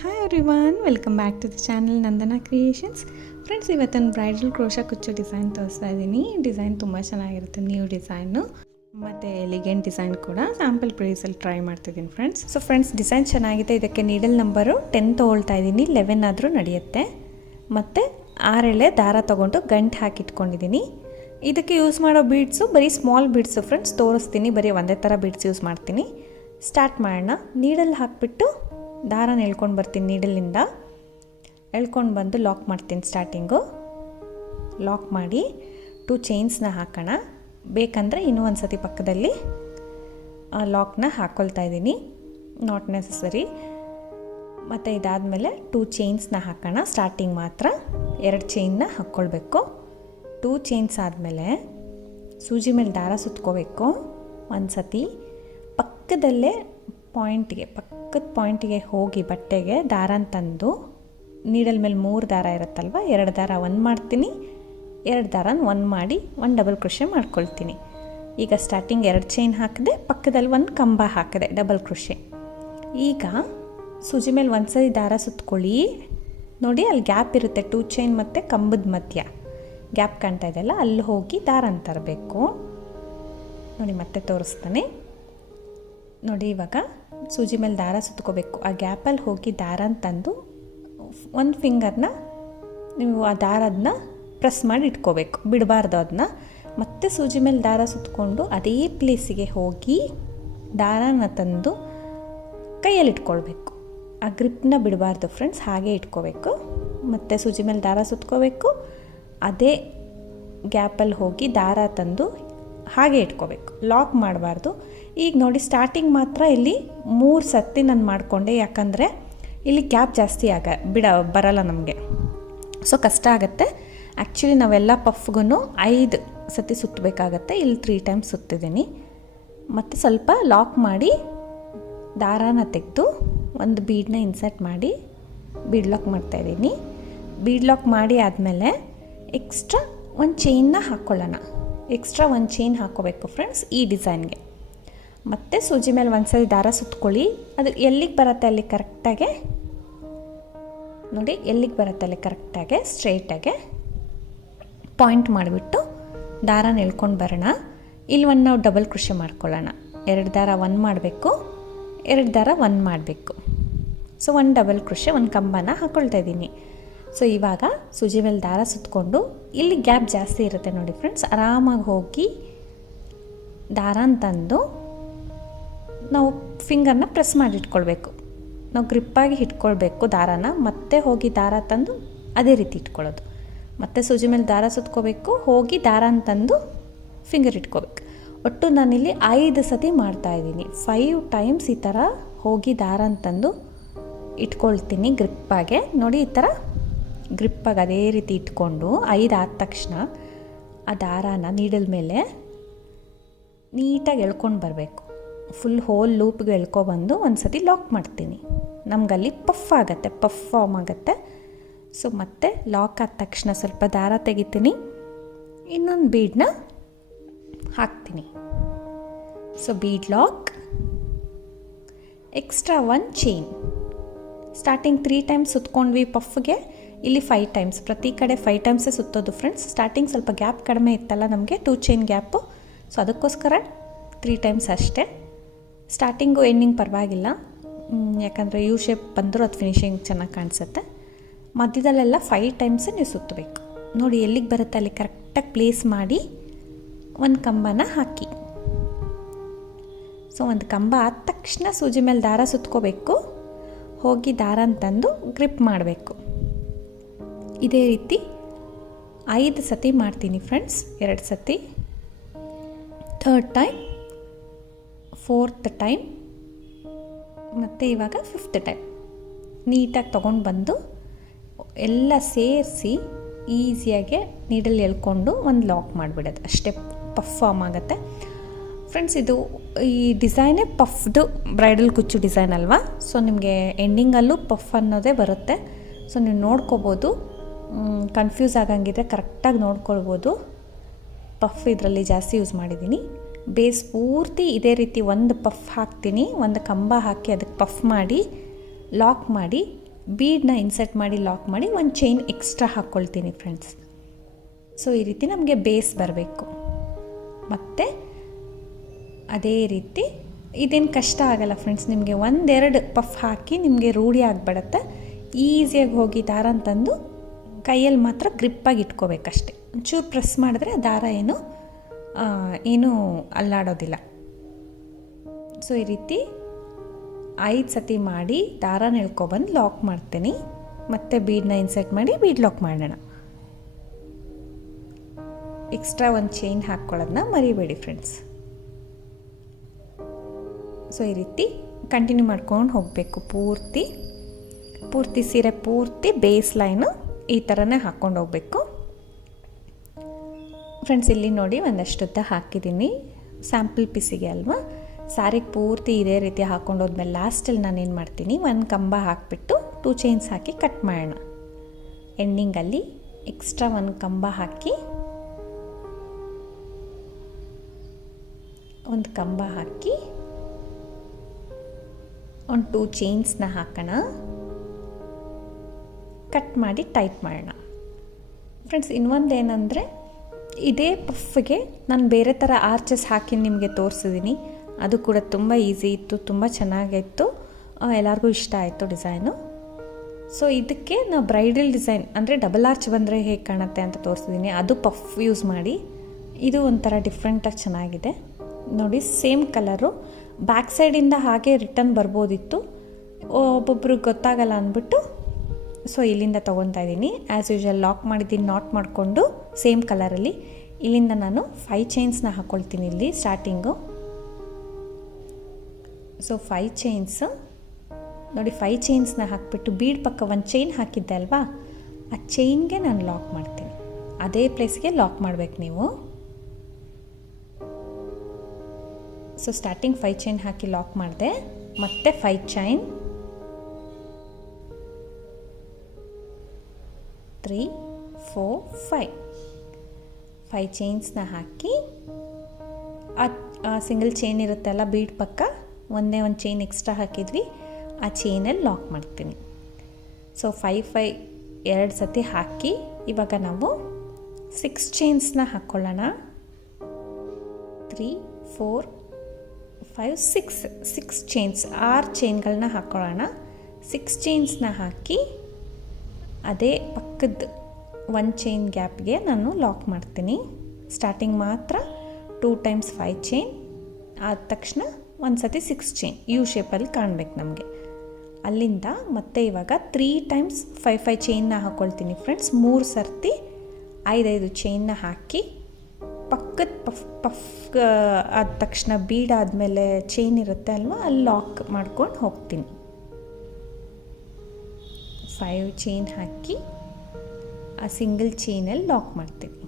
Hi everyone, welcome back to the channel Nandana Creations. Friends, ಇವತ್ತೊಂದು bridal crochet ಕುಚ್ಚು design ತೋರಿಸ್ತಾ ಇದ್ದೀನಿ. ಡಿಸೈನ್ ತುಂಬ ಚೆನ್ನಾಗಿರುತ್ತೆ, ನ್ಯೂ ಡಿಸೈನು ಮತ್ತು ಎಲಿಗೆಂಟ್ ಡಿಸೈನ್ ಕೂಡ ಸ್ಯಾಂಪಲ್ ಪ್ರೈಸಲ್ಲಿ ಟ್ರೈ ಮಾಡ್ತಿದ್ದೀನಿ ಫ್ರೆಂಡ್ಸ್. ಸೊ ಫ್ರೆಂಡ್ಸ್, ಡಿಸೈನ್ ಚೆನ್ನಾಗಿದೆ. ಇದಕ್ಕೆ ನೀಡಲ್ ನಂಬರು 10 ತೊಗೊಳ್ತಾ ಇದ್ದೀನಿ. 11 ಆದರೂ ನಡೆಯುತ್ತೆ. ಮತ್ತು 6 ಎಳೆ ದಾರ ತೊಗೊಂಡು ಗಂಟು ಹಾಕಿಟ್ಕೊಂಡಿದ್ದೀನಿ. ಇದಕ್ಕೆ ಯೂಸ್ ಮಾಡೋ ಬೀಡ್ಸು ಬರೀ ಸ್ಮಾಲ್ ಬೀಡ್ಸು ಫ್ರೆಂಡ್ಸ್. ತೋರಿಸ್ತೀನಿ, ಬರೀ ಒಂದೇ ಥರ ಬೀಡ್ಸ್ ಯೂಸ್ ಮಾಡ್ತೀನಿ. ಸ್ಟಾರ್ಟ್ ಮಾಡೋಣ. ನೀಡಲ್ ಹಾಕಿಬಿಟ್ಟು ದಾರನ ಎಳ್ಕೊಂಡು ಬರ್ತೀನಿ. ನೀಡಲಿಂದ ಎಳ್ಕೊಂಡು ಬಂದು ಲಾಕ್ ಮಾಡ್ತೀನಿ. ಸ್ಟಾರ್ಟಿಂಗು ಲಾಕ್ ಮಾಡಿ 2 ಚೈನ್ಸ್ನ ಹಾಕೋಣ. ಬೇಕಂದರೆ ಇನ್ನೂ ಒಂದು ಸತಿ ಪಕ್ಕದಲ್ಲಿ ಲಾಕ್ನ ಹಾಕ್ಕೊಳ್ತಾ ಇದ್ದೀನಿ, ನಾಟ್ ನೆಸಸರಿ. ಮತ್ತು ಇದಾದಮೇಲೆ 2 ಚೈನ್ಸ್ನ ಹಾಕೋಣ. ಸ್ಟಾರ್ಟಿಂಗ್ ಮಾತ್ರ 2 ಚೈನ್ನ ಹಾಕ್ಕೊಳ್ಬೇಕು. 2 ಚೈನ್ಸ್ ಆದಮೇಲೆ ಸೂಜಿ ಮೇಲೆ ದಾರ ಸುತ್ಕೋಬೇಕು. ಒಂದು ಸತಿ ಪಕ್ಕದಲ್ಲೇ ಪಕ್ಕದ ಪಾಯಿಂಟಿಗೆ ಹೋಗಿ ಬಟ್ಟೆಗೆ ದಾರನ ತಂದು ನೀಡಲ್ ಮೇಲೆ 3 ದಾರ ಇರುತ್ತಲ್ವ, 2 ದಾರ 1 ಮಾಡ್ತೀನಿ, 2 ದಾರನ 1 ಮಾಡಿ 1 ಡಬಲ್ ಕ್ರೋಶೆ ಮಾಡ್ಕೊಳ್ತೀನಿ. ಈಗ ಸ್ಟಾರ್ಟಿಂಗ್ 2 ಚೈನ್ ಹಾಕಿದೆ, ಪಕ್ಕದಲ್ಲಿ 1 ಕಂಬ ಹಾಕಿದೆ, ಡಬಲ್ ಕ್ರೋಶೆ. ಈಗ ಸೂಜಿ ಮೇಲೆ ಒಂದು ಸರಿ ದಾರ ಸುತ್ಕೊಳ್ಳಿ. ನೋಡಿ, ಅಲ್ಲಿ ಗ್ಯಾಪ್ ಇರುತ್ತೆ 2 ಚೈನ್ ಮತ್ತು ಕಂಬದ ಮಧ್ಯ ಗ್ಯಾಪ್ ಕಾಣ್ತಾ ಇದೆಯಲ್ಲ, ಅಲ್ಲಿ ಹೋಗಿ ದಾರನ ತರಬೇಕು. ನೋಡಿ, ಮತ್ತೆ ತೋರಿಸ್ತಾನೆ ನೋಡಿ. ಇವಾಗ ಸೂಜಿ ಮೇಲೆ ದಾರ ಸುತ್ಕೋಬೇಕು. ಆ ಗ್ಯಾಪಲ್ಲಿ ಹೋಗಿ ದಾರನ ತಂದು 1 ಫಿಂಗರ್ನ ನೀವು ಆ ದಾರದನ್ನ ಪ್ರೆಸ್ ಮಾಡಿ ಇಟ್ಕೋಬೇಕು, ಬಿಡಬಾರ್ದು ಅದನ್ನ. ಮತ್ತೆ ಸೂಜಿ ಮೇಲೆ ದಾರ ಸುತ್ಕೊಂಡು ಅದೇ ಪ್ಲೇಸಿಗೆ ಹೋಗಿ ದಾರನ ತಂದು ಕೈಯಲ್ಲಿ ಇಟ್ಕೊಳ್ಬೇಕು. ಆ ಗ್ರಿಪ್ನ ಬಿಡಬಾರ್ದು ಫ್ರೆಂಡ್ಸ್, ಹಾಗೆ ಇಟ್ಕೋಬೇಕು. ಮತ್ತು ಸೂಜಿ ಮೇಲೆ ದಾರ ಸುತ್ಕೋಬೇಕು, ಅದೇ ಗ್ಯಾಪಲ್ಲಿ ಹೋಗಿ ದಾರ ತಂದು ಹಾಗೆ ಇಟ್ಕೋಬೇಕು, ಲಾಕ್ ಮಾಡಬಾರ್ದು. ಈಗ ನೋಡಿ, ಸ್ಟಾರ್ಟಿಂಗ್ ಮಾತ್ರ ಇಲ್ಲಿ 3 ಸತಿ ನಾನು ಮಾಡಿಕೊಂಡೆ, ಯಾಕಂದರೆ ಇಲ್ಲಿ ಗ್ಯಾಪ್ ಜಾಸ್ತಿ ಬರಲ್ಲ ನಮಗೆ, ಸೊ ಕಷ್ಟ ಆಗುತ್ತೆ. ಆ್ಯಕ್ಚುಲಿ ನಾವೆಲ್ಲ ಪಫ್ಗೂ 5 ಸತಿ ಸುತ್ತಬೇಕಾಗತ್ತೆ. ಇಲ್ಲಿ 3 ಟೈಮ್ಸ್ ಸುತ್ತಿದ್ದೀನಿ. ಮತ್ತು ಸ್ವಲ್ಪ ಲಾಕ್ ಮಾಡಿ ದಾರಾನ ತೆಗೆದು ಒಂದು ಬೀಡನ್ನ ಇನ್ಸರ್ಟ್ ಮಾಡಿ ಬೀಡ್ ಲಾಕ್ ಮಾಡ್ತಾಯಿದ್ದೀನಿ. ಬೀಡ್ ಲಾಕ್ ಮಾಡಿ ಆದಮೇಲೆ ಎಕ್ಸ್ಟ್ರಾ 1 ಚೈನ್ನ ಹಾಕ್ಕೊಳ್ಳೋಣ. ಎಕ್ಸ್ಟ್ರಾ 1 ಚೈನ್ ಹಾಕ್ಕೋಬೇಕು ಫ್ರೆಂಡ್ಸ್ ಈ ಡಿಸೈನ್ಗೆ. ಮತ್ತು ಸೂಜಿ ಮೇಲೆ ಒಂದು ಸರಿ ದಾರ ಸುತ್ಕೊಳ್ಳಿ. ಅದು ಎಲ್ಲಿಗೆ ಬರುತ್ತೆ ಅಲ್ಲಿ ಕರೆಕ್ಟಾಗೆ ನೋಡಿ, ಎಲ್ಲಿಗೆ ಬರುತ್ತೆ ಅಲ್ಲಿ ಕರೆಕ್ಟಾಗೆ ಸ್ಟ್ರೈಟಾಗೆ ಪಾಯಿಂಟ್ ಮಾಡಿಬಿಟ್ಟು ದಾರನ ಎಳ್ಕೊಂಡು ಬರೋಣ. ಇಲ್ಲಿ ನಾವು ಡಬಲ್ ಕ್ರೋಶೆ ಮಾಡ್ಕೊಳ್ಳೋಣ. 2 ದಾರ 1 ಮಾಡಬೇಕು, 2 ದಾರ 1 ಮಾಡಬೇಕು. ಸೊ 1 ಡಬಲ್ ಕ್ರೋಶೆ, 1 ಕಂಬನ ಹಾಕ್ಕೊಳ್ತಾ ಇದ್ದೀನಿ. ಸೊ ಇವಾಗ ಸೂಜಿ ಮೇಲೆ ದಾರ ಸುತ್ಕೊಂಡು ಇಲ್ಲಿ ಗ್ಯಾಪ್ ಜಾಸ್ತಿ ಇರುತ್ತೆ ನೋಡಿ ಫ್ರೆಂಡ್ಸ್, ಆರಾಮಾಗಿ ಹೋಗಿ ದಾರನ ತಂದು ನಾವು ಫಿಂಗರ್ನ ಪ್ರೆಸ್ ಮಾಡಿ ಇಟ್ಕೊಳ್ಬೇಕು. ನಾವು ಗ್ರಿಪ್ಪಾಗಿ ಇಟ್ಕೊಳ್ಬೇಕು ದಾರನ. ಮತ್ತೆ ಹೋಗಿ ದಾರ ತಂದು ಅದೇ ರೀತಿ ಇಟ್ಕೊಳ್ಳೋದು. ಮತ್ತು ಸೂಜಿ ಮೇಲೆ ದಾರ ಸುತ್ಕೋಬೇಕು, ಹೋಗಿ ದಾರನ ತಂದು ಫಿಂಗರ್ ಇಟ್ಕೋಬೇಕು. ಒಟ್ಟು ನಾನಿಲ್ಲಿ 5 ಸತಿ ಮಾಡ್ತಾಯಿದ್ದೀನಿ. 5 ಟೈಮ್ಸ್ ಈ ಥರ ಹೋಗಿ ದಾರನ ತಂದು ಇಟ್ಕೊಳ್ತೀನಿ ಗ್ರಿಪ್ಪಾಗೆ. ನೋಡಿ, ಈ ಥರ ಗ್ರಿಪ್ಪಾಗಿ ಅದೇ ರೀತಿ ಇಟ್ಕೊಂಡು 5 ಆದ ತಕ್ಷಣ ಆ ದಾರಾನ ನೀಡಲ್ ಮೇಲೆ ನೀಟಾಗಿ ಎಳ್ಕೊಂಡು ಬರಬೇಕು. ಫುಲ್ ಹೋಲ್ ಲೂಪ್ಗೆ ಎಳ್ಕೊಬಂದು ಒಂದು ಸತಿ ಲಾಕ್ ಮಾಡ್ತೀನಿ. ನಮಗಲ್ಲಿ ಪಫ್ ಆಗುತ್ತೆ, ಪಫ್ ಫಾರ್ಮ್ ಆಗುತ್ತೆ. ಸೊ ಮತ್ತೆ ಲಾಕ್ ಆದ ತಕ್ಷಣ ಸ್ವಲ್ಪ ದಾರ ತೆಗಿತೀನಿ, ಇನ್ನೊಂದು ಬೀಡನ್ನ ಹಾಕ್ತೀನಿ. So bead lock, extra 1 chain. Starting 3 times ಸುತ್ಕೊಂಡ್ವಿ ಪಫ್ಗೆ, ಇಲ್ಲಿ 5 ಟೈಮ್ಸ್. ಪ್ರತಿ ಕಡೆ 5 ಟೈಮ್ಸೇ ಸುತ್ತೋದು ಫ್ರೆಂಡ್ಸ್. ಸ್ಟಾರ್ಟಿಂಗ್ ಸ್ವಲ್ಪ ಗ್ಯಾಪ್ ಕಡಿಮೆ ಇತ್ತಲ್ಲ ನಮಗೆ, 2 ಚೈನ್ ಗ್ಯಾಪು. ಸೊ ಅದಕ್ಕೋಸ್ಕರ 3 ಟೈಮ್ಸ್ ಅಷ್ಟೇ. ಸ್ಟಾರ್ಟಿಂಗು ಎಂಡಿಂಗ್ ಪರವಾಗಿಲ್ಲ, ಯಾಕಂದರೆ ಯು ಶೇಪ್ ಬಂದರೂ ಅದು ಫಿನಿಶಿಂಗ್ ಚೆನ್ನಾಗಿ ಕಾಣಿಸುತ್ತೆ. ಮಧ್ಯದಲ್ಲೆಲ್ಲ 5 ಟೈಮ್ಸೇ ನೀವು ಸುತ್ತಬೇಕು. ನೋಡಿ, ಎಲ್ಲಿಗೆ ಬರುತ್ತೆ ಅಲ್ಲಿ ಕರೆಕ್ಟಾಗಿ ಪ್ಲೇಸ್ ಮಾಡಿ 1 ಕಂಬನ ಹಾಕಿ. ಸೊ 1 ಕಂಬ ಆದ ತಕ್ಷಣ ಸೂಜಿ ಮೇಲೆ ದಾರ ಸುತ್ಕೋಬೇಕು, ಹೋಗಿ ದಾರನ ತಂದು ಗ್ರಿಪ್ ಮಾಡಬೇಕು. ಇದೇ ರೀತಿ 5 ಸತಿ ಮಾಡ್ತೀನಿ ಫ್ರೆಂಡ್ಸ್. 2 ಸತಿ, 3rd ಟೈಮ್, 4th ಟೈಮ್, ಮತ್ತು ಇವಾಗ 5th ಟೈಮ್. ನೀಟಾಗಿ ತೊಗೊಂಡು ಬಂದು ಎಲ್ಲ ಸೇರಿಸಿ ಈಸಿಯಾಗೆ ನೀಡಲ್ಲಿ ಎಳ್ಕೊಂಡು ಒಂದು ಲಾಕ್ ಮಾಡಿಬಿಡೋದು ಅಷ್ಟೇ. ಪಫ್ ಫಾರ್ಮ್ ಆಗುತ್ತೆ ಫ್ರೆಂಡ್ಸ್. ಇದು ಈ ಡಿಸೈನೇ ಪಫ್ದು ಬ್ರೈಡಲ್ ಕುಚ್ಚು ಡಿಸೈನ್ ಅಲ್ವಾ. ಸೊ ನಿಮಗೆ ಎಂಡಿಂಗಲ್ಲೂ ಪಫ್ ಅನ್ನೋದೇ ಬರುತ್ತೆ. ಸೊ ನೀವು ನೋಡ್ಕೋಬೋದು, ಕನ್ಫ್ಯೂಸ್ ಆಗಂಗಿದ್ರೆ ಕರೆಕ್ಟಾಗಿ ನೋಡ್ಕೊಳ್ಬೋದು. ಪಫ್ ಇದರಲ್ಲಿ ಜಾಸ್ತಿ ಯೂಸ್ ಮಾಡಿದ್ದೀನಿ. ಬೇಸ್ ಪೂರ್ತಿ ಇದೇ ರೀತಿ 1 ಪಫ್ ಹಾಕ್ತೀನಿ, 1 ಕಂಬ ಹಾಕಿ ಅದಕ್ಕೆ ಪಫ್ ಮಾಡಿ ಲಾಕ್ ಮಾಡಿ ಬೀಡನ್ನ ಇನ್ಸರ್ಟ್ ಮಾಡಿ ಲಾಕ್ ಮಾಡಿ ಒಂದು ಚೈನ್ ಎಕ್ಸ್ಟ್ರಾ ಹಾಕ್ಕೊಳ್ತೀನಿ ಫ್ರೆಂಡ್ಸ್. ಸೊ ಈ ರೀತಿ ನಮಗೆ ಬೇಸ್ ಬರಬೇಕು. ಮತ್ತು ಅದೇ ರೀತಿ ಇದೇನು ಕಷ್ಟ ಆಗಲ್ಲ ಫ್ರೆಂಡ್ಸ್, ನಿಮಗೆ ಒಂದೆರಡು ಪಫ್ ಹಾಕಿ ನಿಮಗೆ ರೂಢಿ ಆಗಿಬಿಡತ್ತೆ. ಈಸಿಯಾಗಿ ಹೋಗಿ ದಾರ ತಂದು ಕೈಯಲ್ಲಿ ಮಾತ್ರ ಗ್ರಿಪ್ಪಾಗಿ ಇಟ್ಕೋಬೇಕಷ್ಟೆ. ಒಂಚೂರು ಪ್ರೆಸ್ ಮಾಡಿದ್ರೆ ದಾರ ಏನೂ ಅಲ್ಲಾಡೋದಿಲ್ಲ. ಸೊ ಈ ರೀತಿ 5 ಸತಿ ಮಾಡಿ ದಾರನ ಎಳ್ಕೊಬಂದು ಲಾಕ್ ಮಾಡ್ತೀನಿ. ಮತ್ತು ಬೀಡನ್ನ ಇನ್ಸರ್ಟ್ ಮಾಡಿ ಬೀಡ್ ಲಾಕ್ ಮಾಡೋಣ. ಎಕ್ಸ್ಟ್ರಾ ಒಂದು ಚೈನ್ ಹಾಕ್ಕೊಳ್ಳೋದನ್ನ ಮರಿಬೇಡಿ ಫ್ರೆಂಡ್ಸ್. ಸೊ ಈ ರೀತಿ ಕಂಟಿನ್ಯೂ ಮಾಡ್ಕೊಂಡು ಹೋಗಬೇಕು. ಪೂರ್ತಿ ಸೀರೆ ಪೂರ್ತಿ ಬೇಸ್ ಲೈನು ಈ ಥರನೇ ಹಾಕ್ಕೊಂಡು ಹೋಗಬೇಕು ಫ್ರೆಂಡ್ಸ್. ಇಲ್ಲಿ ನೋಡಿ ಒಂದಷ್ಟುದ್ದ ಹಾಕಿದ್ದೀನಿ ಸ್ಯಾಂಪಲ್ ಪೀಸಿಗೆ ಅಲ್ವಾ. ಸ್ಯಾರಿಗೆ ಪೂರ್ತಿ ಇದೇ ರೀತಿ ಹಾಕ್ಕೊಂಡು ಹೋದ್ಮೇಲೆ ಲಾಸ್ಟಲ್ಲಿ ನಾನೇನು ಮಾಡ್ತೀನಿ, ಒಂದು ಕಂಬ ಹಾಕಿಬಿಟ್ಟು 2 ಚೈನ್ಸ್ ಹಾಕಿ ಕಟ್ ಮಾಡೋಣ. ಎಂಡಿಂಗಲ್ಲಿ ಎಕ್ಸ್ಟ್ರಾ ಒಂದು ಕಂಬ ಹಾಕಿ ಒಂದು 2 ಚೈನ್ಸ್ನ ಹಾಕೋಣ. ಕಟ್ ಮಾಡಿ ಟೈಟ್ ಮಾಡೋಣ ಫ್ರೆಂಡ್ಸ್. ಇನ್ನೊಂದೇನೆಂದರೆ ಇದೇ ಪಫ್ಗೆ ನಾನು ಬೇರೆ ಥರ ಆರ್ಚಸ್ ಹಾಕಿ ನಿಮಗೆ ತೋರಿಸಿದ್ದೀನಿ. ಅದು ಕೂಡ ತುಂಬ ಈಸಿ ಇತ್ತು, ತುಂಬ ಚೆನ್ನಾಗಿತ್ತು, ಎಲ್ಲರಿಗೂ ಇಷ್ಟ ಆಯಿತು ಡಿಸೈನು. ಸೊ ಇದಕ್ಕೆ ನಾವು ಬ್ರೈಡಲ್ ಡಿಸೈನ್ ಅಂದರೆ ಡಬಲ್ ಆರ್ಚ್ ಬಂದರೆ ಹೇಗೆ ಕಾಣುತ್ತೆ ಅಂತ ತೋರಿಸಿದ್ದೀನಿ. ಅದು ಪಫ್ ಯೂಸ್ ಮಾಡಿ. ಇದು ಒಂಥರ ಡಿಫ್ರೆಂಟಾಗಿ ಚೆನ್ನಾಗಿದೆ ನೋಡಿ. ಸೇಮ್ ಕಲರು ಬ್ಯಾಕ್ ಸೈಡಿಂದ ಹಾಗೆ ರಿಟರ್ನ್ ಬರ್ಬೋದಿತ್ತು, ಒಬ್ಬೊಬ್ರಿಗೆ ಗೊತ್ತಾಗಲ್ಲ ಅಂದ್ಬಿಟ್ಟು ಸೊ ಇಲ್ಲಿಂದ ತೊಗೊತಾ ಇದ್ದೀನಿ. ಆ್ಯಸ್ ಯೂಶುವಲ್ ಲಾಕ್ ಮಾಡಿದ್ದೀನಿ, ನಾಟ್ ಮಾಡಿಕೊಂಡು ಸೇಮ್ ಕಲರಲ್ಲಿ. ಇಲ್ಲಿಂದ ನಾನು 5 ಚೈನ್ಸ್ನ ಹಾಕ್ಕೊಳ್ತೀನಿ ಇಲ್ಲಿ ಸ್ಟಾರ್ಟಿಂಗು. ಸೊ 5 ಚೈನ್ಸ್ ನೋಡಿ, 5 ಚೈನ್ಸ್ನ ಹಾಕಿಬಿಟ್ಟು ಬೀಡ್ ಪಕ್ಕ ಒಂದು ಚೈನ್ ಹಾಕಿದ್ದೆ ಅಲ್ವಾ, ಆ ಚೈನ್ಗೆ ನಾನು ಲಾಕ್ ಮಾಡ್ತೀನಿ. ಅದೇ ಪ್ಲೇಸ್ಗೆ ಲಾಕ್ ಮಾಡಬೇಕು ನೀವು. ಸೊ ಸ್ಟಾರ್ಟಿಂಗ್ 5 ಚೈನ್ ಹಾಕಿ ಲಾಕ್ ಮಾಡಿದೆ. ಮತ್ತೆ 5 ಚೈನ್, 3, 4, 5 ಚೈನ್ಸ್ನ ಹಾಕಿ ಆ ಸಿಂಗಲ್ ಚೈನ್ ಇರುತ್ತಲ್ಲ ಬೀಡ್ ಪಕ್ಕ ಒಂದೇ ಒಂದು ಚೈನ್ ಎಕ್ಸ್ಟ್ರಾ ಹಾಕಿದ್ವಿ, ಆ ಚೈನಲ್ಲಿ ಲಾಕ್ ಮಾಡ್ತೀನಿ. ಸೊ 5 2 ಸತಿ ಹಾಕಿ ಇವಾಗ ನಾವು 6 ಚೈನ್ಸ್ನ ಹಾಕ್ಕೊಳ್ಳೋಣ. 3, 4, 5, 6 ಚೈನ್ಸ್, 6 ಚೈನ್ಗಳನ್ನ ಹಾಕ್ಕೊಳ್ಳೋಣ. 6 ಚೈನ್ಸ್ನ ಹಾಕಿ ಅದೇ ಪಕ್ಕದ 1 ಚೈನ್ ಗ್ಯಾಪ್ಗೆ ನಾನು ಲಾಕ್ ಮಾಡ್ತೀನಿ. ಸ್ಟಾರ್ಟಿಂಗ್ ಮಾತ್ರ 2 ಟೈಮ್ಸ್ 5 ಚೈನ್, ಆದ ತಕ್ಷಣ ಒಂದು ಸತಿ 6 ಚೈನ್ ಯು ಶೇಪಲ್ಲಿ ಕಾಣಬೇಕು ನಮಗೆ. ಅಲ್ಲಿಂದ ಮತ್ತೆ ಇವಾಗ 3 ಟೈಮ್ಸ್ 5 ಚೈನ್ನ ಹಾಕ್ಕೊಳ್ತೀನಿ ಫ್ರೆಂಡ್ಸ್. 3 ಸರ್ತಿ 5 ಚೈನ್ನ ಹಾಕಿ ಪಕ್ಕದ ಪಫ್ ಆದ ತಕ್ಷಣ ಬೀಡ್ ಆದಮೇಲೆ ಚೈನ್ ಇರುತ್ತೆ ಅಲ್ವಾ, ಅಲ್ಲಿ ಲಾಕ್ ಮಾಡ್ಕೊಂಡು ಹೋಗ್ತೀನಿ. 5 ಚೈನ್ ಹಾಕಿ ಆ ಸಿಂಗಲ್ ಚೈನಲ್ಲಿ ಲಾಕ್ ಮಾಡ್ತೀನಿ.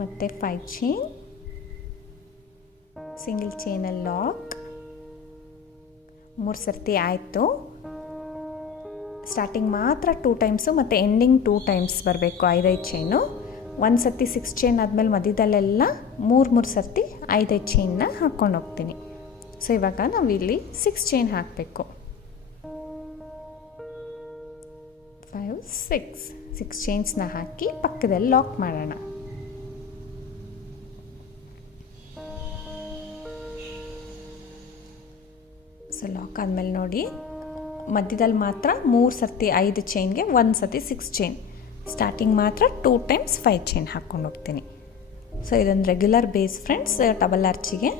ಮತ್ತು 5 ಚೈನ್, ಸಿಂಗಲ್ ಚೈನಲ್ಲಿ ಲಾಕ್. 3 ಸರ್ತಿ ಆಯಿತು. ಸ್ಟಾರ್ಟಿಂಗ್ ಮಾತ್ರ 2 ಟೈಮ್ಸು ಮತ್ತು ಎಂಡಿಂಗ್ 2 ಟೈಮ್ಸ್ ಬರಬೇಕು 5 ಚೈನು. 1 ಸರ್ತಿ 6 ಚೈನ್ ಆದಮೇಲೆ ಮಧ್ಯದಲ್ಲೆಲ್ಲ 3 ಸರ್ತಿ 5 ಚೈನ್ನ ಹಾಕ್ಕೊಂಡು ಹೋಗ್ತೀನಿ. ಸೊ ಇವಾಗ ನಾವಿಲ್ಲಿ 6 ಚೈನ್ ಹಾಕಬೇಕು. 5, 6 ಚೈನ್ಸ್ನ ಹಾಕಿ ಪಕ್ಕದಲ್ಲಿ ಲಾಕ್ ಮಾಡೋಣ. ಸೊ ಲಾಕ್ ಆದಮೇಲೆ ನೋಡಿ, ಮಧ್ಯದಲ್ಲಿ ಮಾತ್ರ 3 ಸರ್ತಿ 5 ಚೈನ್ಗೆ 1 ಸರ್ತಿ 6 ಚೈನ್. ಸ್ಟಾರ್ಟಿಂಗ್ ಮಾತ್ರ 2 ಟೈಮ್ಸ್ 5 ಚೈನ್ ಹಾಕ್ಕೊಂಡು ಹೋಗ್ತೀನಿ. ಸೊ ಇದೊಂದು ರೆಗ್ಯುಲರ್ ಬೇಸ್ ಫ್ರೆಂಡ್ಸ್ ಡಬಲ್ ಆರ್ಚಿಗೆ.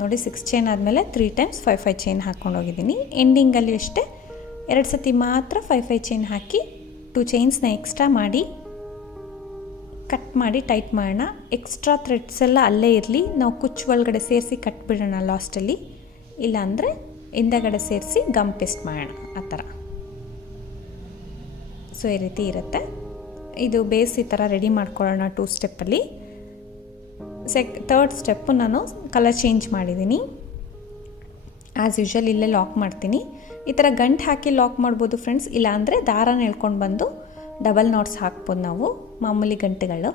ನೋಡಿ 6 ಚೈನ್ ಆದಮೇಲೆ 3 ಟೈಮ್ಸ್ 5 ಚೈನ್ ಹಾಕ್ಕೊಂಡು ಹೋಗಿದ್ದೀನಿ. ಎಂಡಿಂಗಲ್ಲಿ ಅಷ್ಟೇ 2 ಸತಿ ಮಾತ್ರ 5 ಚೈನ್ ಹಾಕಿ 2 ಚೈನ್ಸ್ನ ಎಕ್ಸ್ಟ್ರಾ ಮಾಡಿ ಕಟ್ ಮಾಡಿ ಟೈಟ್ ಮಾಡೋಣ. ಎಕ್ಸ್ಟ್ರಾ ಥ್ರೆಡ್ಸ್ ಎಲ್ಲ ಅಲ್ಲೇ ಇರಲಿ, ನಾವು ಕುಚ್ಚು ಒಳಗಡೆ ಸೇರಿಸಿ ಕಟ್ಬಿಡೋಣ ಲಾಸ್ಟಲ್ಲಿ. ಇಲ್ಲಾಂದರೆ ಹಿಂದಗಡೆ ಸೇರಿಸಿ ಗಮ್ ಪೇಸ್ಟ್ ಮಾಡೋಣ ಆ ಥರ. ಸೊ ಈ ರೀತಿ ಇರುತ್ತೆ. ಇದು ಬೇಸ್ ಈ ಥರ ರೆಡಿ ಮಾಡ್ಕೊಳ್ಳೋಣ 2 ಸ್ಟೆಪ್ಪಲ್ಲಿ. ಥರ್ಡ್ ಸ್ಟೆಪ್ಪು ನಾನು ಕಲರ್ ಚೇಂಜ್ ಮಾಡಿದ್ದೀನಿ. ಆ್ಯಸ್ ಯೂಶುವಲ್ ಇಲ್ಲೇ ಲಾಕ್ ಮಾಡ್ತೀನಿ. ಈ ಥರ ಗಂಟು ಹಾಕಿ ಲಾಕ್ ಮಾಡ್ಬೋದು ಫ್ರೆಂಡ್ಸ್, ಇಲ್ಲಾಂದರೆ ದಾರನ ಎಳ್ಕೊಂಡು ಬಂದು ಡಬಲ್ ನಾಟ್ಸ್ ಹಾಕ್ಬೋದು ನಾವು, ಮಾಮೂಲಿ ಗಂಟೆಗಳು.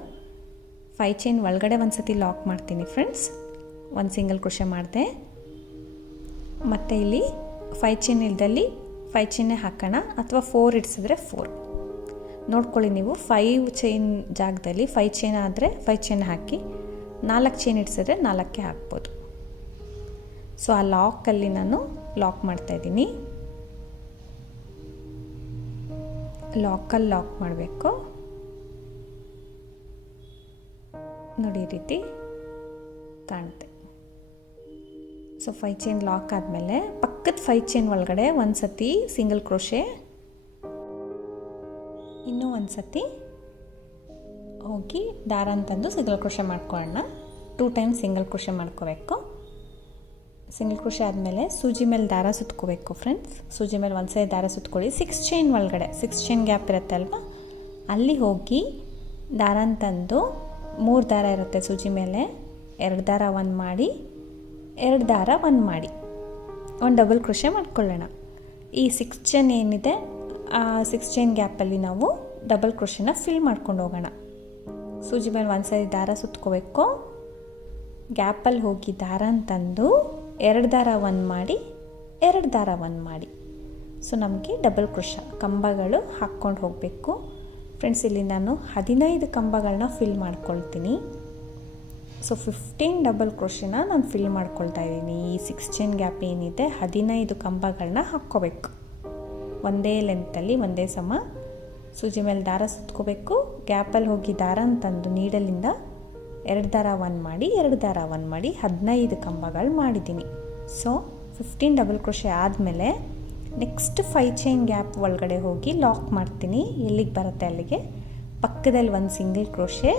5 ಚೈನ್ ಒಳಗಡೆ ಒಂದು ಸತಿ ಲಾಕ್ ಮಾಡ್ತೀನಿ ಫ್ರೆಂಡ್ಸ್. 1 ಸಿಂಗಲ್ ಕ್ರೋಶೆ ಮಾಡಿದೆ. ಮತ್ತು ಇಲ್ಲಿ 5 ಚೈನ್ ಇಲ್ದಲ್ಲಿ 5 ಚೈನೇ ಹಾಕೋಣ, ಅಥವಾ 4 ಇಡ್ಸಿದ್ರೆ 4 ನೋಡ್ಕೊಳ್ಳಿ ನೀವು. 5 ಚೈನ್ ಜಾಗದಲ್ಲಿ 5 ಚೈನ್ ಆದರೆ 5 ಚೈನ್ ಹಾಕಿ, 4 ಚೈನ್ ಇಡ್ಸಿದ್ರೆ 4ಕ್ಕೆ ಹಾಕ್ಬೋದು. ಸೊ ಆ ಲಾಕಲ್ಲಿ ನಾನು ಲಾಕ್ ಮಾಡ್ತಾಯಿದ್ದೀನಿ. ಲಾಕಲ್ಲಿ ಲಾಕ್ ಮಾಡಬೇಕು ನೋಡಿ, ಈ ರೀತಿ ಕಾಣುತ್ತೆ. ಸೊ 5 ಚೈನ್ ಲಾಕ್ ಆದಮೇಲೆ ಪಕ್ಕದ 5 ಚೈನ್ ಒಳಗಡೆ ಒಂದು ಸತಿ ಸಿಂಗಲ್ ಕ್ರೋಶೆ, ಇನ್ನೂ ಒಂದು ಸತಿ ಹೋಗಿ ದಾರ ಅಂತಂದು ಸಿಂಗಲ್ ಕ್ರೋಶೆ ಮಾಡ್ಕೊಳ್ಳೋಣ. 2 ಟೈಮ್ಸ್ ಸಿಂಗಲ್ ಕ್ರೋಶೆ ಮಾಡ್ಕೋಬೇಕು. ಸಿಂಗಲ್ ಕ್ರೋಶೆ ಆದಮೇಲೆ ಸೂಜಿ ಮೇಲೆ ದಾರ ಸುತ್ಕೋಬೇಕು ಫ್ರೆಂಡ್ಸ್. ಸೂಜಿ ಮೇಲೆ ಒಂದು ಸೈಡ್ ದಾರ ಸುತ್ಕೊಳ್ಳಿ. 6 ಚೈನ್ ಒಳಗಡೆ 6 ಚೈನ್ ಗ್ಯಾಪ್ ಇರುತ್ತೆ ಅಲ್ವಾ, ಅಲ್ಲಿ ಹೋಗಿ ದಾರ ಅಂತಂದು 3 ದಾರ ಇರುತ್ತೆ ಸೂಜಿ ಮೇಲೆ, 2 ದಾರ 1 ಮಾಡಿ, 2 ದಾರ 1 ಮಾಡಿ, ಒಂದು ಡಬಲ್ ಕ್ರೋಶೆ ಮಾಡ್ಕೊಳ್ಳೋಣ. ಈ 6 ಚೈನ್ ಏನಿದೆ ಆ 6 ಚೈನ್ ಗ್ಯಾಪಲ್ಲಿ ನಾವು ಡಬಲ್ ಕ್ರೋಶೆನ ಫಿಲ್ ಮಾಡ್ಕೊಂಡು ಹೋಗೋಣ. ಸೂಜಿ ಮೇಲೆ ಒಂದು ಸೈಡ್ ದಾರ ಸುತ್ಕೋಬೇಕು, ಗ್ಯಾಪಲ್ಲಿ ಹೋಗಿ ದಾರ ಅಂತಂದು 2 ದಾರ 1 ಮಾಡಿ, 2 ದಾರ 1 ಮಾಡಿ. ಸೊ ನಮಗೆ ಡಬಲ್ ಕ್ರೋಶ ಕಂಬಗಳು ಹಾಕ್ಕೊಂಡು ಹೋಗಬೇಕು ಫ್ರೆಂಡ್ಸ್. ಇಲ್ಲಿ ನಾನು 15 ಕಂಬಗಳನ್ನ ಫಿಲ್ ಮಾಡ್ಕೊಳ್ತೀನಿ. ಸೊ 15 ಡಬಲ್ ಕ್ರೋಶೆನ ನಾನು ಫಿಲ್ ಮಾಡ್ಕೊಳ್ತಾ ಇದ್ದೀನಿ. ಈ 6 ಚೈನ್ ಗ್ಯಾಪ್ ಏನಿದೆ 15 ಕಂಬಗಳನ್ನ ಹಾಕ್ಕೋಬೇಕು. ಒಂದೇ ಲೆಂತಲ್ಲಿ ಒಂದೇ ಸಮ ಸೂಜಿ ಮೇಲೆ ದಾರ ಸುತ್ಕೋಬೇಕು, ಗ್ಯಾಪಲ್ಲಿ ಹೋಗಿ ದಾರ ಅಂತಂದು ನೀಡಲಿಂದ 2 ದಾರ 1 ಮಾಡಿ, 2 ದಾರ 1 ಮಾಡಿ 15 ಕಂಬಗಳು ಮಾಡಿದ್ದೀನಿ. ಸೊ 15 ಡಬಲ್ ಕ್ರೋಶೆ ಆದಮೇಲೆ ನೆಕ್ಸ್ಟ್ 5 ಚೈನ್ ಗ್ಯಾಪ್ ಒಳಗಡೆ ಹೋಗಿ ಲಾಕ್ ಮಾಡ್ತೀನಿ. ಎಲ್ಲಿಗೆ ಬರುತ್ತೆ ಅಲ್ಲಿಗೆ ಪಕ್ಕದಲ್ಲಿ ಒಂದು ಸಿಂಗಲ್ ಕ್ರೋಶೆ,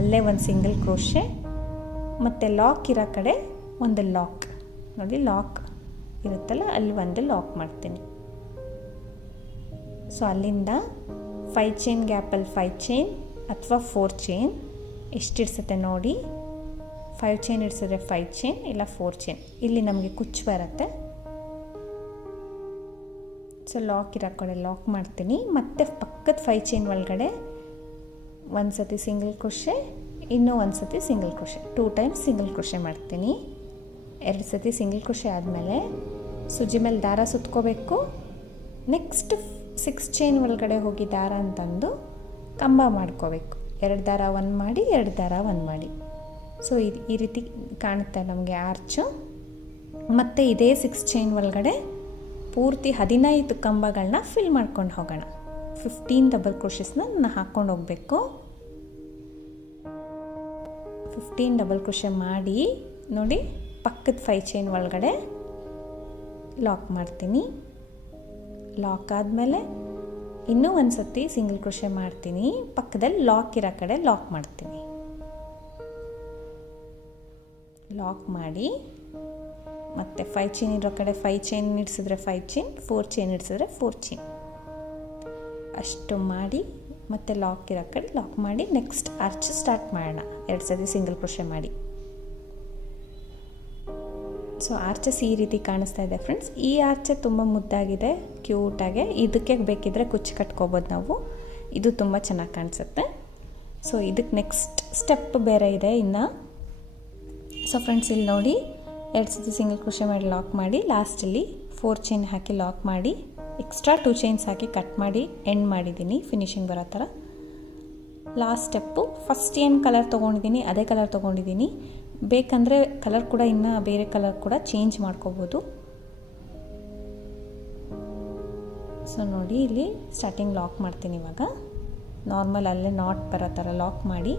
ಅಲ್ಲೇ ಒಂದು ಸಿಂಗಲ್ ಕ್ರೋಶೆ, ಮತ್ತು ಲಾಕ್ ಇರೋ ಕಡೆ ಒಂದು ಲಾಕ್ ನೋಡಿ, ಲಾಕ್ ಇರುತ್ತಲ್ಲ ಅಲ್ಲಿ ಒಂದು ಲಾಕ್ ಮಾಡ್ತೀನಿ. ಸೊ ಅಲ್ಲಿಂದ 5 ಚೈನ್ ಗ್ಯಾಪಲ್ಲಿ 5 ಚೈನ್ ಅಥವಾ 4 ಚೈನ್ ಎಷ್ಟು ಇಡ್ಸುತ್ತೆ ನೋಡಿ. 5 ಚೈನ್ ಇಡ್ಸಿದ್ರೆ 5 ಚೈನ್, ಇಲ್ಲ 4 ಚೈನ್. ಇಲ್ಲಿ ನಮಗೆ ಕುಚ್ಚು ಬರುತ್ತೆ. ಸೊ ಲಾಕ್ ಇರೋ ಕಡೆ ಲಾಕ್ ಮಾಡ್ತೀನಿ. ಮತ್ತು ಪಕ್ಕದ 5 ಚೈನ್ ಒಳಗಡೆ ಒಂದು ಸತಿ ಸಿಂಗಲ್ ಕ್ರೋಶೆ, ಇನ್ನೂ ಒಂದು ಸತಿ single crochet, 2 times single crochet ಮಾಡ್ತೀನಿ. 2 ಸತಿ ಸಿಂಗಲ್ ಕ್ರೋಶೆ ಆದಮೇಲೆ ಸೂಜಿ ಮೇಲೆ ದಾರ ಸುತ್ಕೋಬೇಕು. ನೆಕ್ಸ್ಟ್ 6 ಚೈನ್ ಒಳಗಡೆ ಹೋಗಿ ದಾರ ಅಂತಂದು ಕಂಬ ಮಾಡ್ಕೋಬೇಕು. 2 ದಾರ 1 ಮಾಡಿ, 2 ದಾರ 1 ಮಾಡಿ. ಸೊ ಈ ರೀತಿ ಕಾಣುತ್ತೆ ನಮಗೆ ಆರ್ಚು. ಮತ್ತು ಇದೇ 6 ಚೈನ್ ಒಳಗಡೆ ಪೂರ್ತಿ 15 ಕಂಬಗಳನ್ನ ಫಿಲ್ ಮಾಡ್ಕೊಂಡು ಹೋಗೋಣ. 15 ಡಬಲ್ ಕ್ರೋಶಸ್ನ ನಾನು ಹಾಕ್ಕೊಂಡು ಹೋಗಬೇಕು. 15 ಡಬಲ್ ಕ್ರೋಶೆ ಮಾಡಿ ನೋಡಿ, ಪಕ್ಕದ 5 ಚೈನ್ ಒಳಗಡೆ ಲಾಕ್ ಮಾಡ್ತೀನಿ. ಲಾಕ್ ಆದಮೇಲೆ ಇನ್ನೂ ಒಂದು ಸತಿ ಸಿಂಗಲ್ ಕ್ರೋಶೆ ಮಾಡ್ತೀನಿ. ಪಕ್ಕದಲ್ಲಿ ಲಾಕ್ ಇರೋ ಕಡೆ ಲಾಕ್ ಮಾಡ್ತೀನಿ. ಲಾಕ್ ಮಾಡಿ ಮತ್ತು 5 ಚೈನ್ ಇರೋ ಕಡೆ 5 ಚೈನ್ ಇಡ್ಸಿದ್ರೆ 5 ಚೈನ್, 4 ಚೈನ್ ಇಡ್ಸಿದ್ರೆ 4 ಚೈನ್ ಅಷ್ಟು ಮಾಡಿ, ಮತ್ತು ಲಾಕ್ ಇರೋ ಕಡೆ ಲಾಕ್ ಮಾಡಿ ನೆಕ್ಸ್ಟ್ ಆರ್ಚ್ ಸ್ಟಾರ್ಟ್ ಮಾಡೋಣ. 2 ಸತಿ ಸಿಂಗಲ್ ಕ್ರೋಶೆ ಮಾಡಿ. ಸೊ ಆರ್ಚಸ್ ಈ ರೀತಿ ಕಾಣಿಸ್ತಾ ಇದೆ ಫ್ರೆಂಡ್ಸ್. ಈ ಆರ್ಚೆ ತುಂಬ ಮುದ್ದಾಗಿದೆ, ಕ್ಯೂಟಾಗೆ. ಇದಕ್ಕೆ ಬೇಕಿದ್ದರೆ ಕುಚ್ಚು ಕಟ್ಕೋಬೋದು ನಾವು. ಇದು ತುಂಬ ಚೆನ್ನಾಗಿ ಕಾಣಿಸುತ್ತೆ. ಸೊ ಇದಕ್ಕೆ ನೆಕ್ಸ್ಟ್ ಸ್ಟೆಪ್ ಬೇರೆ ಇದೆ ಇನ್ನು. ಸೊ ಫ್ರೆಂಡ್ಸ್ ಇಲ್ಲಿ ನೋಡಿ, 2 ಸತಿ ಸಿಂಗಲ್ ಕ್ರೋಶೆ ಮಾಡಿ ಲಾಕ್ ಮಾಡಿ, ಲಾಸ್ಟಲ್ಲಿ 4 ಚೈನ್ ಹಾಕಿ ಲಾಕ್ ಮಾಡಿ, ಎಕ್ಸ್ಟ್ರಾ 2 ಚೈನ್ಸ್ ಹಾಕಿ ಕಟ್ ಮಾಡಿ ಎಂಡ್ ಮಾಡಿದ್ದೀನಿ ಫಿನಿಶಿಂಗ್ ಬರೋ ಥರ. ಲಾಸ್ಟ್ ಸ್ಟೆಪ್ಪು ಫಸ್ಟ್ ಏನು ಕಲರ್ ತೊಗೊಂಡಿದ್ದೀನಿ ಅದೇ ಕಲರ್ ತೊಗೊಂಡಿದ್ದೀನಿ. ಬೇಕಂದರೆ ಕಲರ್ ಕೂಡ ಇನ್ನೂ ಬೇರೆ ಕಲರ್ ಕೂಡ ಚೇಂಜ್ ಮಾಡ್ಕೋಬೋದು. ಸೊ ನೋಡಿ, ಇಲ್ಲಿ ಸ್ಟಾರ್ಟಿಂಗ್ ಲಾಕ್ ಮಾಡ್ತೀನಿ. ಇವಾಗ ನಾರ್ಮಲ್ ಅಲ್ಲೇ ನಾಟ್ ಬರೋ ಥರ ಲಾಕ್ ಮಾಡಿ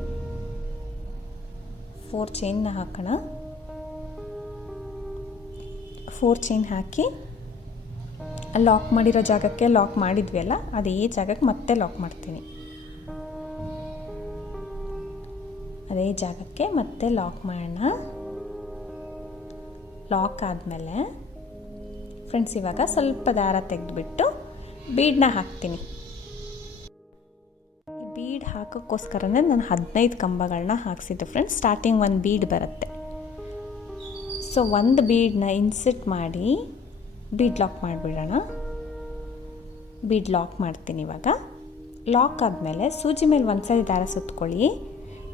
4 ಚೈನ್ನ ಹಾಕೋಣ. 4 ಚೈನ್ ಹಾಕಿ ಲಾಕ್ ಮಾಡಿರೋ ಜಾಗಕ್ಕೆ ಲಾಕ್ ಮಾಡಿದ್ವಿ ಅಲ್ಲ, ಅದೇ ಜಾಗಕ್ಕೆ ಮತ್ತೆ ಲಾಕ್ ಮಾಡ್ತೀನಿ. ಅದೇ ಜಾಗಕ್ಕೆ ಮತ್ತೆ ಲಾಕ್ ಮಾಡೋಣ. ಲಾಕ್ ಆದಮೇಲೆ ಫ್ರೆಂಡ್ಸ್ ಇವಾಗ ಸ್ವಲ್ಪ ದಾರ ತೆಗೆದುಬಿಟ್ಟು ಬೀಡನ್ನ ಹಾಕ್ತೀನಿ. ಬೀಡ್ ಹಾಕೋಕ್ಕೋಸ್ಕರನೇ ನಾನು 15 ಕಂಬಗಳನ್ನ ಹಾಕ್ಸಿದ್ದೆ ಫ್ರೆಂಡ್ಸ್. ಸ್ಟಾರ್ಟಿಂಗ್ ಒಂದು ಬೀಡ್ ಬರುತ್ತೆ. ಸೊ ಒಂದು ಬೀಡನ್ನ ಇನ್ಸರ್ಟ್ ಮಾಡಿ ಬೀಡ್ ಲಾಕ್ ಮಾಡಿಬಿಡೋಣ. ಬೀಡ್ ಲಾಕ್ ಮಾಡ್ತೀನಿ ಇವಾಗ. ಲಾಕ್ ಆದಮೇಲೆ ಸೂಜಿ ಮೇಲೆ ಒಂದು ಸರಿ ದಾರ ಸುತ್ಕೊಳ್ಳಿ.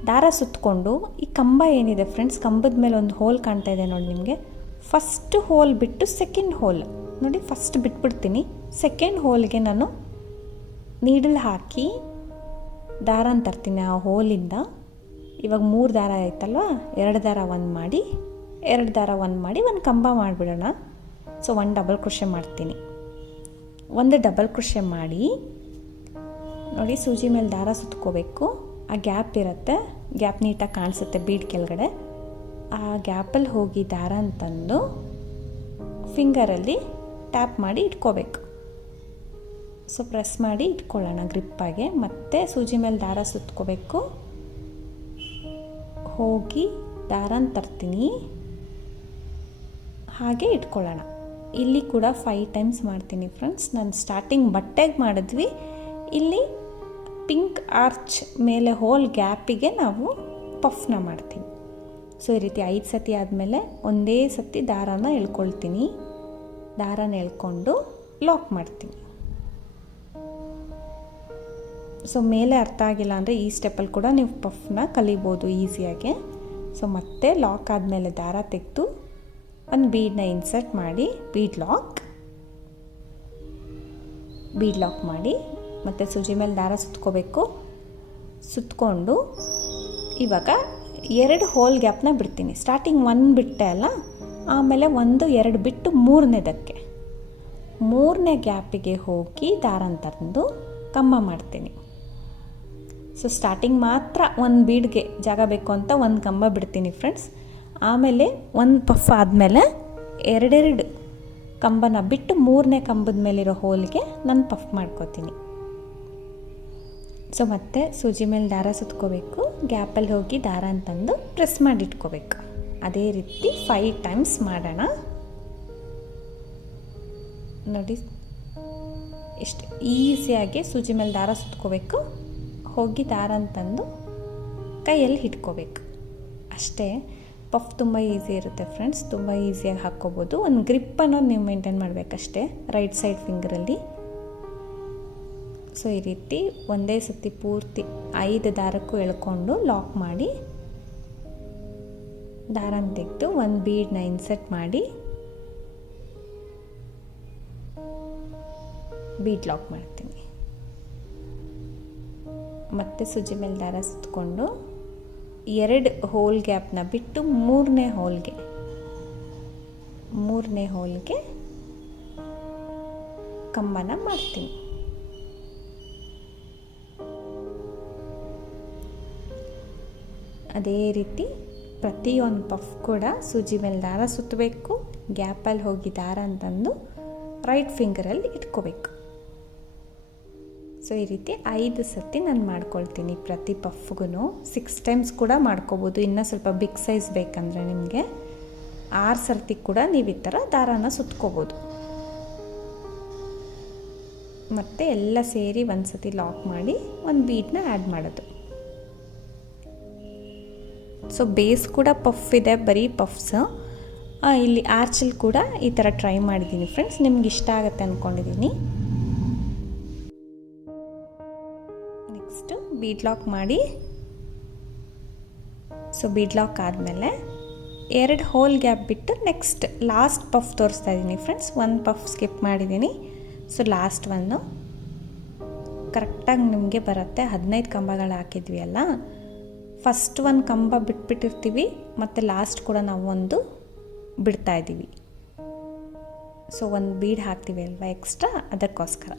ದಾರ ಸುತ್ತಕೊಂಡು ಈ ಕಂಬ ಏನಿದೆ ಫ್ರೆಂಡ್ಸ್, ಕಂಬದ ಮೇಲೆ ಒಂದು ಹೋಲ್ ಕಾಣ್ತಾ ಇದೆ ನೋಡಿ ನಿಮಗೆ, ಫಸ್ಟ್ ಹೋಲ್ ಬಿಟ್ಟು ಸೆಕೆಂಡ್ ಹೋಲ್ ನೋಡಿ, ಫಸ್ಟ್ ಬಿಟ್ಬಿಡ್ತೀನಿ. ಸೆಕೆಂಡ್ ಹೋಲ್ಗೆ ನಾನು ನೀಡಲ್ ಹಾಕಿ ದಾರನ ತರ್ತೀನಿ ಆ ಹೋಲಿಂದ. ಇವಾಗ 3 ದಾರ ಆಯ್ತಲ್ವ, 2 ದಾರ ಒಂದು ಮಾಡಿ, 2 ದಾರ ಒಂದು ಮಾಡಿ ಒಂದು ಕಂಬ ಮಾಡಿಬಿಡೋಣ. ಸೊ 1 ಡಬಲ್ ಕ್ರೋಶೆ ಮಾಡ್ತೀನಿ. 1 ಡಬಲ್ ಕ್ರೋಶೆ ಮಾಡಿ ನೋಡಿ, ಸೂಜಿ ಮೇಲೆ ದಾರ ಸುತ್ಕೋಬೇಕು. ಆ ಗ್ಯಾಪ್ ಇರುತ್ತೆ, ಗ್ಯಾಪ್ ನೀಟಾಗಿ ಕಾಣಿಸುತ್ತೆ ಬೀಡ್ ಕೆಳಗಡೆ. ಆ ಗ್ಯಾಪಲ್ಲಿ ಹೋಗಿ ದಾರ ಅಂತಂದು ಫಿಂಗರಲ್ಲಿ ಟ್ಯಾಪ್ ಮಾಡಿ ಇಟ್ಕೋಬೇಕು. ಸೊ ಪ್ರೆಸ್ ಮಾಡಿ ಇಟ್ಕೊಳ್ಳೋಣ ಗ್ರಿಪ್ಪಾಗೆ. ಮತ್ತೆ ಸೂಜಿ ಮೇಲೆ ದಾರ ಸುತ್ಕೋಬೇಕು. ಹೋಗಿ ದಾರನ ತರ್ತೀನಿ, ಹಾಗೆ ಇಟ್ಕೊಳ್ಳೋಣ. ಇಲ್ಲಿ ಕೂಡ 5 ಟೈಮ್ಸ್ ಮಾಡ್ತೀನಿ ಫ್ರೆಂಡ್ಸ್. ನಾನು ಸ್ಟಾರ್ಟಿಂಗ್ ಬಟ್ಟೆಗೆ ಮಾಡಿದ್ವಿ, ಇಲ್ಲಿ ಪಿಂಕ್ ಆರ್ಚ್ ಮೇಲೆ ಹೋಲ್ ಗ್ಯಾಪಿಗೆ ನಾವು ಪಫ್ನ ಮಾಡ್ತೀವಿ. ಸೊ ಈ ರೀತಿ 5 ಸತಿ ಆದಮೇಲೆ ಒಂದೇ ಸತಿ ದಾರಾನ ಎಳ್ಕೊಳ್ತೀನಿ. ದಾರಾನ ಎಳ್ಕೊಂಡು ಲಾಕ್ ಮಾಡ್ತೀನಿ. ಸೊ ಮೇಲೆ ಅರ್ಥ ಆಗಿಲ್ಲ ಅಂದರೆ ಈ ಸ್ಟೆಪ್ಪಲ್ಲಿ ಕೂಡ ನೀವು ಪಫ್ನ ಕಲಿಬೋದು ಈಸಿಯಾಗೆ. ಸೊ ಮತ್ತೆ ಲಾಕ್ ಆದಮೇಲೆ ದಾರ ತೆಗೆದು ಒಂದು ಬೀಡನ್ನ ಇನ್ಸರ್ಟ್ ಮಾಡಿ ಬೀಡ್ ಲಾಕ್ ಮಾಡಿ ಮತ್ತು ಸೂಜಿ ಮೇಲೆ ದಾರ ಸುತ್ಕೋಬೇಕು. ಸುತ್ಕೊಂಡು ಇವಾಗ 2 ಹೋಲ್ ಗ್ಯಾಪ್ನ ಬಿಡ್ತೀನಿ. ಸ್ಟಾರ್ಟಿಂಗ್ 1 ಬಿಟ್ಟೆ ಅಲ್ಲ, ಆಮೇಲೆ 1, 2 ಬಿಟ್ಟು 3ನೇದಕ್ಕೆ 3ನೇ ಗ್ಯಾಪಿಗೆ ಹೋಗಿ ದಾರನ ತಂದು ಕಂಬ ಮಾಡ್ತೀನಿ. ಸೊ ಸ್ಟಾರ್ಟಿಂಗ್ ಮಾತ್ರ 1 ಬೀಡ್ಗೆ ಜಾಗ ಬೇಕು ಅಂತ 1 ಕಂಬ ಬಿಡ್ತೀನಿ ಫ್ರೆಂಡ್ಸ್. ಆಮೇಲೆ 1 ಪಫ್ ಆದಮೇಲೆ 2 ಕಂಬನ ಬಿಟ್ಟು 3ನೇ ಕಂಬದ ಮೇಲಿರೋ ಹೋಲ್ಗೆ ನಾನು ಪಫ್ ಮಾಡ್ಕೋತೀನಿ. ಸೊ ಮತ್ತೆ ಸೂಜಿ ಮೇಲೆ ದಾರ ಸುತ್ಕೋಬೇಕು, ಗ್ಯಾಪಲ್ಲಿ ಹೋಗಿ ದಾರ ಅಂತಂದು ಪ್ರೆಸ್ ಮಾಡಿ ಇಟ್ಕೋಬೇಕು. ಅದೇ ರೀತಿ 5 ಟೈಮ್ಸ್ ಮಾಡೋಣ. ನೋಡಿ ಎಷ್ಟು ಈಸಿಯಾಗಿ ಸೂಜಿ ಮೇಲೆ ದಾರ ಸುತ್ಕೋಬೇಕು, ಹೋಗಿ ದಾರ ಅಂತಂದು ಕೈಯಲ್ಲಿ ಹಿಡ್ಕೋಬೇಕು ಅಷ್ಟೇ. ಪಫ್ ತುಂಬ ಈಸಿ ಇರುತ್ತೆ ಫ್ರೆಂಡ್ಸ್, ತುಂಬ ಈಸಿಯಾಗಿ ಹಾಕ್ಕೋಬೋದು. ಒಂದು ಗ್ರಿಪ್ ಅನ್ನೋದು ನೀವು ಮೇಂಟೈನ್ ಮಾಡಬೇಕಷ್ಟೇ ರೈಟ್ ಸೈಡ್ ಫಿಂಗರಲ್ಲಿ. ಸೊ ಈ ರೀತಿ ಒಂದೇ ಸತಿ ಪೂರ್ತಿ 5 ದಾರಕ್ಕೂ ಎಳ್ಕೊಂಡು ಲಾಕ್ ಮಾಡಿ ದಾರನ ತೆಗೆದು 1 ಬೀಡನ್ನ ಇನ್ಸರ್ಟ್ ಮಾಡಿ ಬೀಡ್ ಲಾಕ್ ಮಾಡ್ತೀನಿ. ಮತ್ತೆ ಸೂಜಿ ಮೇಲೆ ದಾರ ಸುತ್ತಕೊಂಡು 2 ಹೋಲ್ ಗ್ಯಾಪ್ನ ಬಿಟ್ಟು 3ನೇ ಹೋಲ್ಗೆ ಕಂಬನ ಮಾಡ್ತೀನಿ. ಅದೇ ರೀತಿ ಪ್ರತಿಯೊಂದು ಪಫ್ ಕೂಡ ಸೂಜಿ ಮೇಲೆ ದಾರ ಸುತ್ತಬೇಕು, ಗ್ಯಾಪಲ್ಲಿ ಹೋಗಿ ದಾರ ಅಂತಂದು ರೈಟ್ ಫಿಂಗರಲ್ಲಿ ಇಟ್ಕೋಬೇಕು. ಸೊ ಈ ರೀತಿ 5 ಸತಿ ನಾನು ಮಾಡ್ಕೊಳ್ತೀನಿ ಪ್ರತಿ ಪಫ್ಗೂ. 6 ಟೈಮ್ಸ್ ಕೂಡ ಮಾಡ್ಕೋಬೋದು, ಇನ್ನೂ ಸ್ವಲ್ಪ ಬಿಗ್ ಸೈಜ್ ಬೇಕಂದರೆ ನಿಮಗೆ 6 ಸರ್ತಿ ಕೂಡ ನೀವು ಈ ಥರ ದಾರಾನ ಸುತ್ಕೋಬೋದು. ಮತ್ತು ಎಲ್ಲ ಸೇರಿ ಒಂದು ಸತಿ ಲಾಕ್ ಮಾಡಿ 1 ಬೀಡನ್ನ ಆ್ಯಡ್ ಮಾಡೋದು. ಸೊ ಬೇಸ್ ಕೂಡ ಪಫ್ ಇದೆ, ಬರೀ ಪಫ್ಸ್. ಇಲ್ಲಿ ಆರ್ಚಲ್ಲಿ ಕೂಡ ಈ ಥರ ಟ್ರೈ ಮಾಡಿದ್ದೀನಿ ಫ್ರೆಂಡ್ಸ್, ನಿಮ್ಗೆ ಇಷ್ಟ ಆಗುತ್ತೆ ಅಂದ್ಕೊಂಡಿದ್ದೀನಿ. ನೆಕ್ಸ್ಟು ಬೀಡ್ ಲಾಕ್ ಮಾಡಿ, ಸೊ ಬೀಡ್ ಲಾಕ್ ಆದಮೇಲೆ 2 ಹೋಲ್ ಗ್ಯಾಪ್ ಬಿಟ್ಟು ನೆಕ್ಸ್ಟ್ ಲಾಸ್ಟ್ ಪಫ್ ತೋರಿಸ್ತಾ ಇದ್ದೀನಿ ಫ್ರೆಂಡ್ಸ್. 1 ಪಫ್ ಸ್ಕಿಪ್ ಮಾಡಿದ್ದೀನಿ. ಸೊ ಲಾಸ್ಟ್ ಒಂದು ಕರೆಕ್ಟಾಗಿ ನಿಮಗೆ ಬರುತ್ತೆ. 15 ಕಂಬಗಳು ಹಾಕಿದ್ವಿ ಅಲ್ಲ, ಫಸ್ಟ್ 1 ಕಂಬ ಬಿಟ್ಬಿಟ್ಟಿರ್ತೀವಿ ಮತ್ತು ಲಾಸ್ಟ್ ಕೂಡ ನಾವು 1 ಬಿಡ್ತಾಯಿದ್ದೀವಿ. ಸೊ 1 ಬೀಡ್ ಹಾಕ್ತೀವಿ ಅಲ್ವಾ ಎಕ್ಸ್ಟ್ರಾ, ಅದಕ್ಕೋಸ್ಕರ.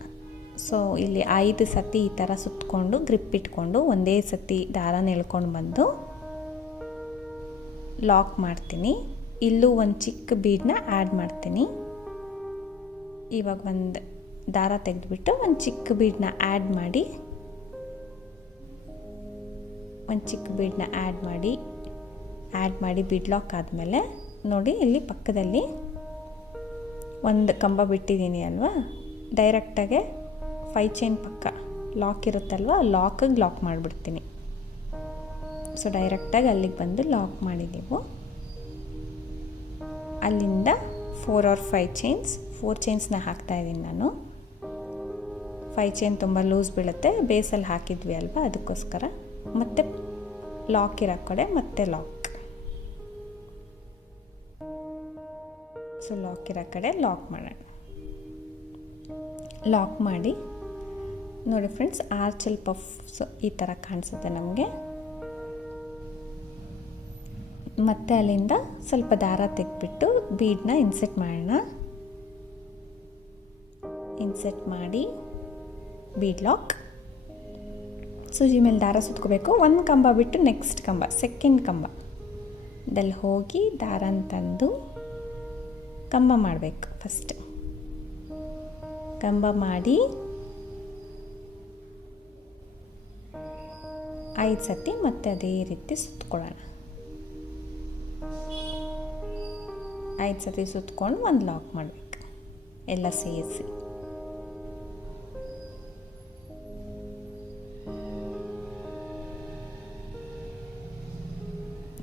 ಸೊ ಇಲ್ಲಿ 5 ಸತಿ ಈ ಥರ ಸುತ್ತಕೊಂಡು ಗ್ರಿಪ್ ಇಟ್ಕೊಂಡು ಒಂದೇ ಸತಿ ದಾರನ ಎಳ್ಕೊಂಡು ಬಂದು ಲಾಕ್ ಮಾಡ್ತೀನಿ. ಇಲ್ಲೂ ಒಂದು ಚಿಕ್ಕ ಬೀಡನ್ನ ಆ್ಯಡ್ ಮಾಡ್ತೀನಿ. ಇವಾಗ ಒಂದು ದಾರ ತೆಗೆದುಬಿಟ್ಟು ಒಂದು ಚಿಕ್ಕ ಬೀಡನ್ನ ಆ್ಯಡ್ ಮಾಡಿ ಬೀಡ್ ಲಾಕ್ ಆದಮೇಲೆ ನೋಡಿ ಇಲ್ಲಿ ಪಕ್ಕದಲ್ಲಿ 1 ಕಂಬ ಬಿಟ್ಟಿದ್ದೀನಿ ಅಲ್ವಾ, ಡೈರೆಕ್ಟಾಗೆ 5 ಚೈನ್ ಪಕ್ಕ ಲಾಕ್ ಇರುತ್ತಲ್ವ, ಲಾಕಿಗೆ ಲಾಕ್ ಮಾಡಿಬಿಡ್ತೀನಿ. ಸೊ ಡೈರೆಕ್ಟಾಗಿ ಅಲ್ಲಿಗೆ ಬಂದು ಲಾಕ್ ಮಾಡಿ ನೀವು ಅಲ್ಲಿಂದ 4 or 5 ಚೈನ್ಸ್, 4 ಚೈನ್ಸ್ನ ಹಾಕ್ತಾಯಿದ್ದೀನಿ ನಾನು. 5 ಚೈನ್ ತುಂಬ ಲೂಸ್ ಬೀಳುತ್ತೆ, ಬೇಸಲ್ಲಿ ಹಾಕಿದ್ವಿ ಅಲ್ವಾ, ಅದಕ್ಕೋಸ್ಕರ. ಮತ್ತು ಲಾಕ್ ಇರೋ ಕಡೆ ಮತ್ತೆ ಲಾಕ್. ಸೊ ಲಾಕ್ ಇರೋ ಕಡೆ ಲಾಕ್ ಮಾಡೋಣ. ಲಾಕ್ ಮಾಡಿ ನೋಡಿ ಫ್ರೆಂಡ್ಸ್, ಆರ್ಚಲ್ ಪಫ್ಸ್ ಈ ಥರ ಕಾಣಿಸುತ್ತೆ ನಮಗೆ. ಮತ್ತು ಅಲ್ಲಿಂದ ಸ್ವಲ್ಪ ದಾರ ತೆಗೆದ್ಬಿಟ್ಟು ಬೀಡನ್ನ ಇನ್ಸೆಟ್ ಮಾಡೋಣ. ಇನ್ಸೆಟ್ ಮಾಡಿ ಬೀಡ್ ಲಾಕ್. ಸೂಜಿ ಮೇಲೆ ದಾರ ಸುತ್ಕೋಬೇಕು. ಒಂದು ಕಂಬ ಬಿಟ್ಟು ನೆಕ್ಸ್ಟ್ ಕಂಬ, ಸೆಕೆಂಡ್ ಕಂಬದಲ್ಲಿ ಹೋಗಿ ದಾರನ ತಂದು ಕಂಬ ಮಾಡಬೇಕು. ಫಸ್ಟ್ ಕಂಬ ಮಾಡಿ 5 ಸತಿ ಮತ್ತೆ ಅದೇ ರೀತಿ ಸುತ್ಕೊಳ್ಳೋಣ. 5 ಸತಿ ಸುತ್ಕೊಂಡು ಒಂದು ಲಾಕ್ ಮಾಡಬೇಕು ಎಲ್ಲ ಸೇರಿಸಿ.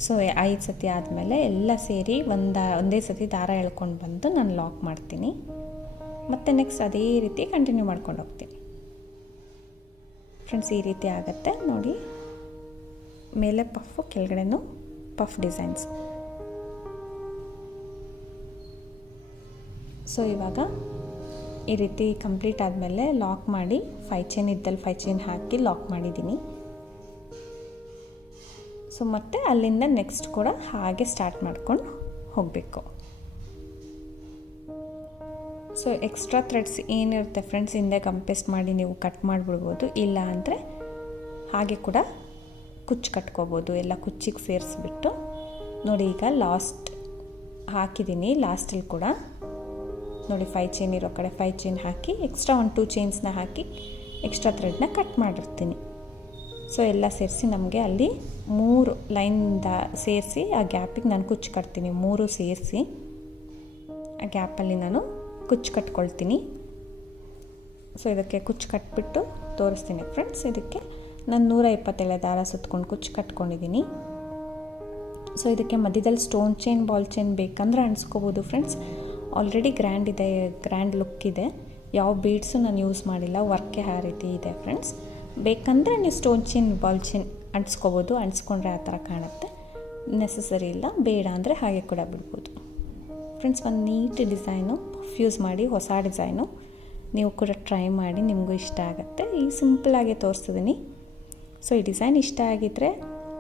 ಸೊ 5 ಸತಿ ಆದಮೇಲೆ ಎಲ್ಲ ಸೇರಿ ಒಂದೇ ಸತಿ ದಾರ ಎಳ್ಕೊಂಡು ಬಂದು ನಾನು ಲಾಕ್ ಮಾಡ್ತೀನಿ. ಮತ್ತು ನೆಕ್ಸ್ಟ್ ಅದೇ ರೀತಿ ಕಂಟಿನ್ಯೂ ಮಾಡ್ಕೊಂಡು ಹೋಗ್ತೀನಿ. ಫ್ರೆಂಡ್ಸ್, ಈ ರೀತಿ ಆಗುತ್ತೆ ನೋಡಿ. ಮೇಲೆ ಪಫು, ಕೆಳಗಡೆನೂ ಪಫ್ ಡಿಸೈನ್ಸ್. ಸೊ ಇವಾಗ ಈ ರೀತಿ ಕಂಪ್ಲೀಟ್ ಆದಮೇಲೆ ಲಾಕ್ ಮಾಡಿ 5 ಚೈನ್ ಇದ್ದಲ್ಲಿ 5 ಚೈನ್ ಹಾಕಿ ಲಾಕ್ ಮಾಡಿದ್ದೀನಿ. ಸೊ ಮತ್ತೆ ಅಲ್ಲಿಂದ ನೆಕ್ಸ್ಟ್ ಕೂಡ ಹಾಗೆ ಸ್ಟಾರ್ಟ್ ಮಾಡ್ಕೊಂಡು ಹೋಗಬೇಕು. ಸೊ ಎಕ್ಸ್ಟ್ರಾ ಥ್ರೆಡ್ಸ್ ಏನಿರುತ್ತೆ ಫ್ರೆಂಡ್ಸ್, ಹಿಂದೆ ಕಂಪೇಸ್ಟ್ ಮಾಡಿ ನೀವು ಕಟ್ ಮಾಡಿಬಿಡ್ಬೋದು. ಇಲ್ಲ ಅಂದರೆ ಹಾಗೆ ಕೂಡ ಕುಚ್ಚು ಕಟ್ಕೋಬೋದು. ಎಲ್ಲ ಕುಚ್ಚಿಗೆ ಸೇರಿಸ್ಬಿಟ್ಟು ನೋಡಿ, ಈಗ ಲಾಸ್ಟ್ ಹಾಕಿದ್ದೀನಿ. ಲಾಸ್ಟಲ್ಲಿ ಕೂಡ ನೋಡಿ 5 ಚೈನ್ ಇರೋ ಕಡೆ 5 ಚೈನ್ ಹಾಕಿ ಎಕ್ಸ್ಟ್ರಾ 1-2 ಚೈನ್ಸ್ನ ಹಾಕಿ ಎಕ್ಸ್ಟ್ರಾ ಥ್ರೆಡ್ನ ಕಟ್ ಮಾಡಿರ್ತೀನಿ. ಸೊ ಎಲ್ಲ ಸೇರಿಸಿ ನಮಗೆ ಅಲ್ಲಿ 3 ಲೈನಿಂದ ಸೇರಿಸಿ ಆ ಗ್ಯಾಪಿಗೆ ನಾನು ಕುಚ್ಚು ಕಟ್ತೀನಿ. 3 ಸೇರಿಸಿ ಆ ಗ್ಯಾಪಲ್ಲಿ ನಾನು ಕುಚ್ಚು ಕಟ್ಕೊಳ್ತೀನಿ. ಸೊ ಇದಕ್ಕೆ ಕುಚ್ಚು ಕಟ್ಬಿಟ್ಟು ತೋರಿಸ್ತೀನಿ ಫ್ರೆಂಡ್ಸ್. ಇದಕ್ಕೆ ನಾನು 127 ದಾರ ಸುತ್ಕೊಂಡು ಕುಚ್ಚು ಕಟ್ಕೊಂಡಿದ್ದೀನಿ. ಸೊ ಇದಕ್ಕೆ ಮಧ್ಯದಲ್ಲಿ ಸ್ಟೋನ್ ಚೈನ್, ಬಾಲ್ ಚೈನ್ ಬೇಕಂದ್ರೆ ಅಣಿಸ್ಕೋಬೋದು ಫ್ರೆಂಡ್ಸ್. ಆಲ್ರೆಡಿ ಗ್ರ್ಯಾಂಡ್ ಲುಕ್ ಇದೆ. ಯಾವ ಬೀಡ್ಸು ನಾನು ಯೂಸ್ ಮಾಡಿಲ್ಲ, ವರ್ಕೆ ಆ ರೀತಿ ಇದೆ ಫ್ರೆಂಡ್ಸ್. ಬೇಕಂದರೆ ನೀವು ಸ್ಟೋನ್ ಚೈನ್, ಬಾಲ್ ಚೈನ್ ಅಂಟಿಸ್ಕೋಬೋದು. ಅಂಟಿಸ್ಕೊಂಡ್ರೆ ಆ ಥರ ಕಾಣುತ್ತೆ. ನೆಸಸರಿ ಇಲ್ಲ, ಬೇಡ ಅಂದರೆ ಹಾಗೆ ಕೂಡ ಬಿಡ್ಬೋದು ಫ್ರೆಂಡ್ಸ್. ಒಂದು ನೀಟ್ ಡಿಸೈನು ಯೂಸ್ ಮಾಡಿ, ಹೊಸ ಡಿಸೈನು ನೀವು ಕೂಡ ಟ್ರೈ ಮಾಡಿ, ನಿಮಗೂ ಇಷ್ಟ ಆಗುತ್ತೆ. ಈ ಸಿಂಪಲಾಗಿ ತೋರಿಸ್ತಿದ್ದೀನಿ. ಸೊ ಈ ಡಿಸೈನ್ ಇಷ್ಟ ಆಗಿದ್ದರೆ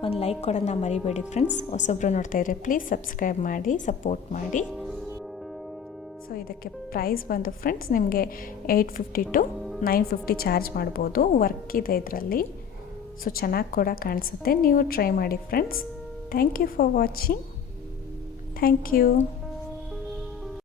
ಒಂದು ಲೈಕ್ ಕೊಡೋದನ್ನ ಮರಿಬೇಡಿ ಫ್ರೆಂಡ್ಸ್. ಹೊಸೊಬ್ಬರು ನೋಡ್ತಾಯಿದ್ರೆ ಪ್ಲೀಸ್ ಸಬ್ಸ್ಕ್ರೈಬ್ ಮಾಡಿ, ಸಪೋರ್ಟ್ ಮಾಡಿ. ಸೊ ಇದಕ್ಕೆ ಪ್ರೈಸ್ ಬಂದು ಫ್ರೆಂಡ್ಸ್ ನಿಮಗೆ 850 to 950 ಚಾರ್ಜ್ ಮಾಡ್ಬೋದು. ವರ್ಕ್ ಇದೆ ಇದರಲ್ಲಿ. ಸೊ ಚೆನ್ನಾಗಿ ಕೂಡ ಕಾಣಿಸುತ್ತೆ. ನೀವು ಟ್ರೈ ಮಾಡಿ friends. Thank you for watching. Thank you.